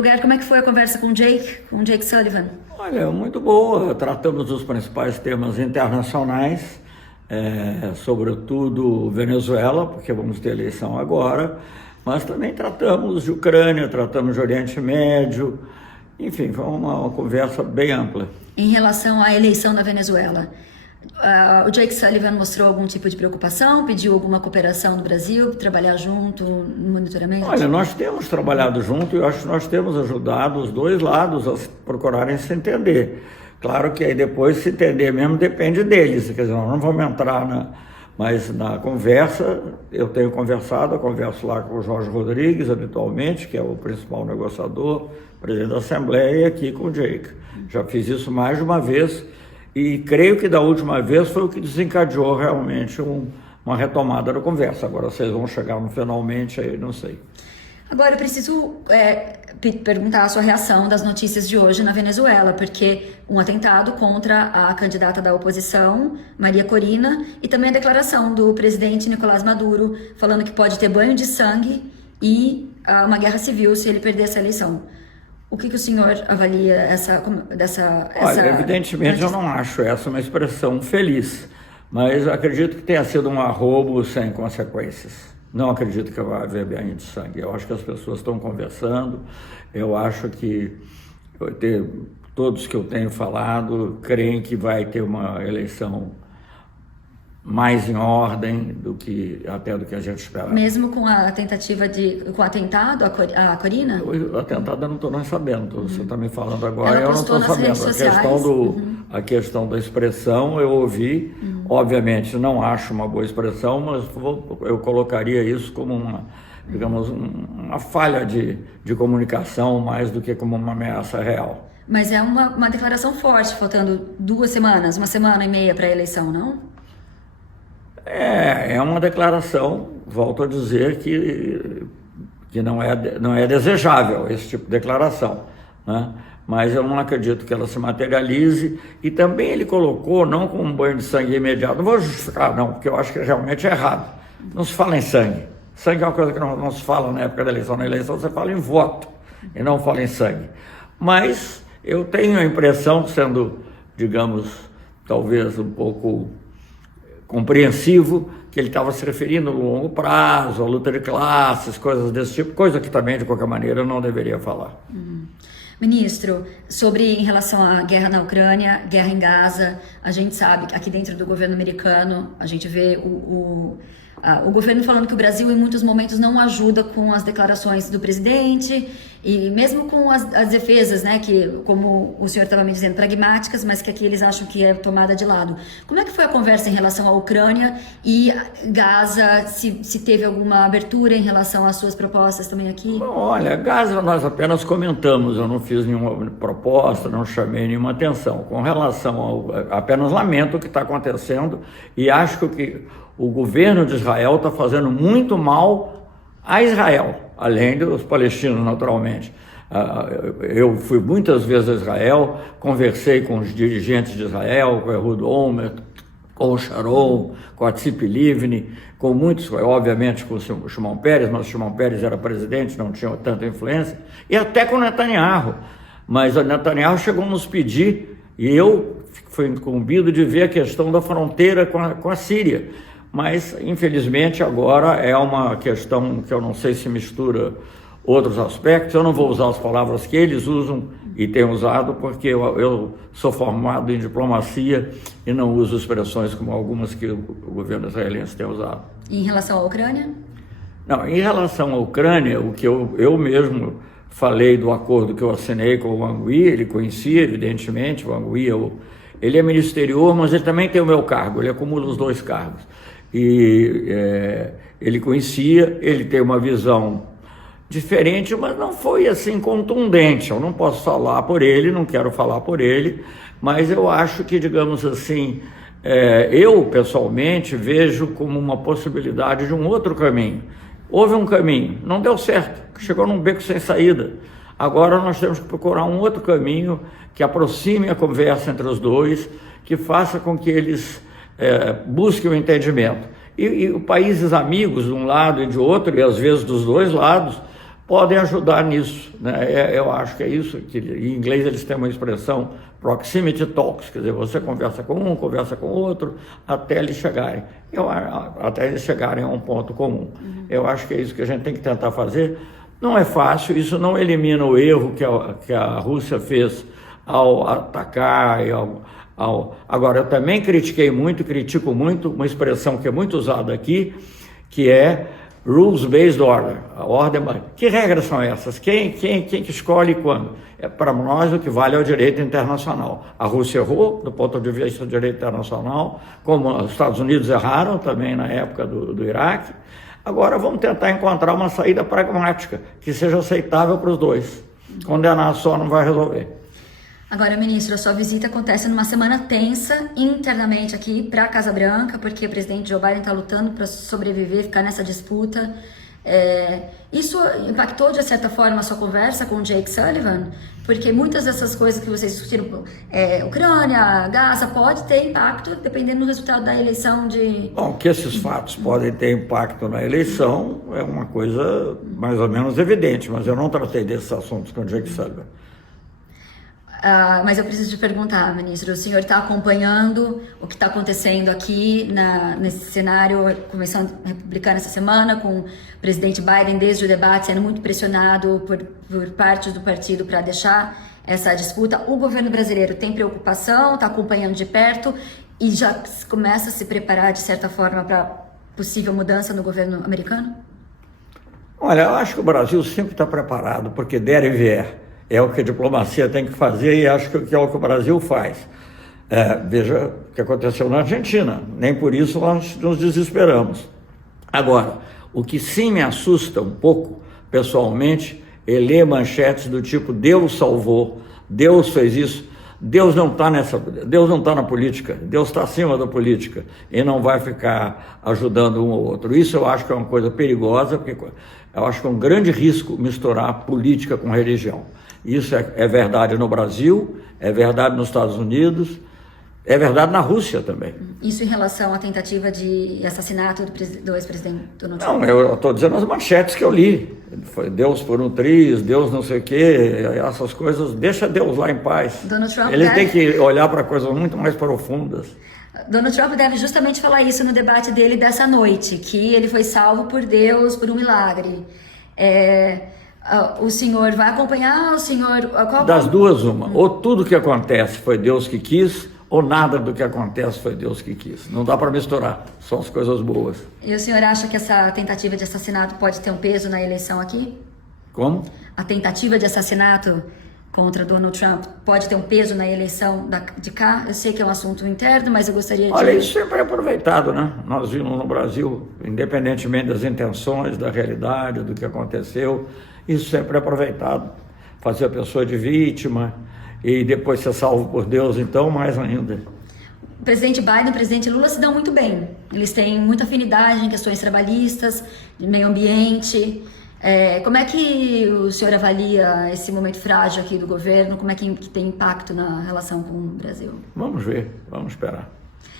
Lugar, como é que foi a conversa com o Jake Sullivan? Olha, muito boa. Tratamos dos principais temas internacionais, sobretudo Venezuela, porque vamos ter eleição agora, mas também tratamos de Ucrânia, tratamos de Oriente Médio, enfim, foi uma conversa bem ampla. Em relação à eleição da Venezuela, o Jake Sullivan mostrou algum tipo de preocupação, pediu alguma cooperação no Brasil, trabalhar junto no monitoramento? Olha, nós temos trabalhado junto e eu acho que nós temos ajudado os dois lados a procurarem se entender. Claro que aí depois se entender mesmo depende deles, quer dizer, nós não vamos entrar mas na conversa, eu tenho conversado, eu converso lá com o Jorge Rodrigues habitualmente, que é o principal negociador, presidente da Assembleia, e aqui com o Jake. Já fiz isso mais de uma vez e creio que da última vez foi o que desencadeou realmente uma retomada da conversa. Agora vocês vão chegar no finalmente, aí não sei. Agora eu preciso perguntar a sua reação das notícias de hoje na Venezuela, porque um atentado contra a candidata da oposição, Maria Corina, e também a declaração do presidente Nicolás Maduro falando que pode ter banho de sangue e uma guerra civil se ele perder essa eleição. O que o senhor avalia dessa Olha, evidentemente eu não acho essa uma expressão feliz, mas acredito que tenha sido um arrobo sem consequências. Não acredito que vai haver banho de sangue. Eu acho que as pessoas estão conversando. Eu acho que todos que eu tenho falado creem que vai ter uma eleição mais em ordem até do que a gente esperava. Mesmo com a tentativa com o atentado à Corina? O atentado eu não estou nem sabendo. Você está me falando agora, eu não estou sabendo. A questão da expressão eu ouvi. Obviamente não acho uma boa expressão, mas eu colocaria isso como uma falha de comunicação mais do que como uma ameaça real. Mas é uma declaração forte, faltando 2 semanas, 1 semana e meia para a eleição, não? É uma declaração, volto a dizer, que não é desejável esse tipo de declaração, né? Mas eu não acredito que ela se materialize. E também ele colocou, não com um banho de sangue imediato, não vou justificar não, porque eu acho que realmente é errado. Não se fala em sangue. Sangue é uma coisa que não se fala na época da eleição. Na eleição você fala em voto e não fala em sangue. Mas eu tenho a impressão, sendo, digamos, talvez um pouco compreensivo, que ele estava se referindo no longo prazo, a luta de classes, coisas desse tipo, coisa que também, de qualquer maneira, eu não deveria falar. Ministro, em relação à guerra na Ucrânia, guerra em Gaza, a gente sabe que aqui dentro do governo americano, a gente vê o governo falando que o Brasil em muitos momentos não ajuda com as declarações do presidente e mesmo com as defesas, né, que, como o senhor estava me dizendo, pragmáticas, mas que aqui eles acham que é tomada de lado. Como é que foi a conversa em relação à Ucrânia e Gaza, se teve alguma abertura em relação às suas propostas também aqui? Bom, olha, Gaza nós apenas comentamos, eu não fiz nenhuma proposta, não chamei nenhuma atenção. Com relação apenas lamento o que está acontecendo e acho que o governo de Israel está fazendo muito mal a Israel, além dos palestinos, naturalmente. Eu fui muitas vezes a Israel, conversei com os dirigentes de Israel, com o Ehud Olmert, com o Sharon, com a Tzipi Livni, com muitos, obviamente com o Shimon Peres, mas o Shimon Peres era presidente, não tinha tanta influência, e até com o Netanyahu. Mas o Netanyahu chegou a nos pedir, e eu fui incumbido de ver a questão da fronteira com a Síria. Mas, infelizmente, agora é uma questão que eu não sei se mistura outros aspectos. Eu não vou usar as palavras que eles usam e têm usado, porque eu sou formado em diplomacia e não uso expressões como algumas que o governo israelense tem usado. E em relação à Ucrânia? Não, em relação à Ucrânia, o que eu mesmo falei do acordo que eu assinei com o Wang Yi, ele conhecia, evidentemente, o Wang Yi, ele é ministerial, mas ele também tem o meu cargo, ele acumula os 2 cargos. E ele conhecia, ele tem uma visão diferente, mas não foi assim contundente. Eu não posso falar por ele, não quero falar por ele, mas eu acho que, digamos assim, eu pessoalmente vejo como uma possibilidade de um outro caminho. Houve um caminho, não deu certo, chegou num beco sem saída. Agora nós temos que procurar um outro caminho que aproxime a conversa entre os dois, que faça com que eles busquem o entendimento. E países amigos de um lado e de outro, e às vezes dos 2 lados, podem ajudar nisso, né? Eu acho que é isso, que em inglês eles têm uma expressão proximity talks, quer dizer, você conversa com um, conversa com o outro, até eles chegarem. Até eles chegarem a um ponto comum. Eu acho que é isso que a gente tem que tentar fazer. Não é fácil, isso não elimina o erro que a Rússia fez ao atacar e Agora, eu também critico muito uma expressão que é muito usada aqui, que é rules-based order, a ordem. Que regras são essas? Quem que escolhe quando? Para nós, o que vale é o direito internacional. A Rússia errou, do ponto de vista do direito internacional, como os Estados Unidos erraram também na época do Iraque. Agora, vamos tentar encontrar uma saída pragmática, que seja aceitável para os dois. Condenar só não vai resolver. Agora, ministro, a sua visita acontece numa semana tensa internamente aqui para a Casa Branca, porque o presidente Joe Biden está lutando para sobreviver, ficar nessa disputa. Isso impactou, de certa forma, a sua conversa com o Jake Sullivan? Porque muitas dessas coisas que vocês discutiram, Ucrânia, Gaza, pode ter impacto dependendo do resultado da eleição de... Bom, que esses fatos podem ter impacto na eleição é uma coisa mais ou menos evidente, mas eu não tratei desses assuntos com o Jake Sullivan. Mas eu preciso te perguntar, ministro, o senhor está acompanhando o que está acontecendo aqui nesse cenário, Convenção Republicana essa semana, com o presidente Biden desde o debate sendo muito pressionado por parte do partido para deixar essa disputa. O governo brasileiro tem preocupação, está acompanhando de perto e já começa a se preparar, de certa forma, para possível mudança no governo americano? Olha, eu acho que o Brasil sempre está preparado, porque der e vier. É o que a diplomacia tem que fazer e acho que é o que o Brasil faz. Veja o que aconteceu na Argentina, nem por isso nós nos desesperamos. Agora, o que sim me assusta um pouco, pessoalmente, é ler manchetes do tipo Deus salvou, Deus fez isso. Deus não está na política, Deus está acima da política e não vai ficar ajudando um ou outro. Isso eu acho que é uma coisa perigosa, porque eu acho que é um grande risco misturar política com religião. Isso é verdade no Brasil, é verdade nos Estados Unidos, é verdade na Rússia também. Isso em relação à tentativa de assassinato do ex-presidente Donald Trump? Não, eu estou dizendo as manchetes que eu li. Foi Deus por um triz, Deus não sei o quê, essas coisas. Deixa Deus lá em paz. Donald Trump Ele tem que olhar para coisas muito mais profundas. Donald Trump deve justamente falar isso no debate dele dessa noite, que ele foi salvo por Deus, por um milagre. O senhor vai acompanhar? Das duas, uma. Ou tudo que acontece foi Deus que quis, ou nada do que acontece foi Deus que quis. Não dá para misturar, são as coisas boas. E o senhor acha que essa tentativa de assassinato pode ter um peso na eleição aqui? Como? A tentativa de assassinato contra Donald Trump pode ter um peso na eleição de cá? Eu sei que é um assunto interno, mas eu gostaria de... Olha, isso sempre é aproveitado, né? Nós vimos no Brasil, independentemente das intenções, da realidade, do que aconteceu, isso sempre é aproveitado. Fazer a pessoa de vítima e depois ser salvo por Deus, então, mais ainda. O presidente Biden e o presidente Lula se dão muito bem. Eles têm muita afinidade em questões trabalhistas, de meio ambiente. Como é que o senhor avalia esse momento frágil aqui do governo? Como é que tem impacto na relação com o Brasil? Vamos ver, vamos esperar.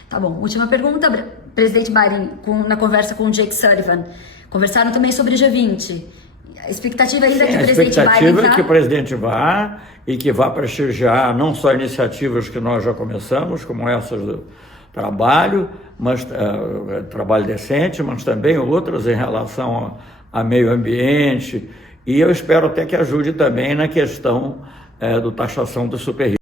Tá bom. Última pergunta. Presidente Biden, na conversa com o Jake Sullivan, conversaram também sobre G20. A expectativa ainda é que o presidente Biden... A expectativa é que o presidente vá e que vá prestigiar não só iniciativas que nós já começamos, como essas do trabalho, mas trabalho decente, mas também outras em relação a meio ambiente, e eu espero até que ajude também na questão da taxação dos super ricos.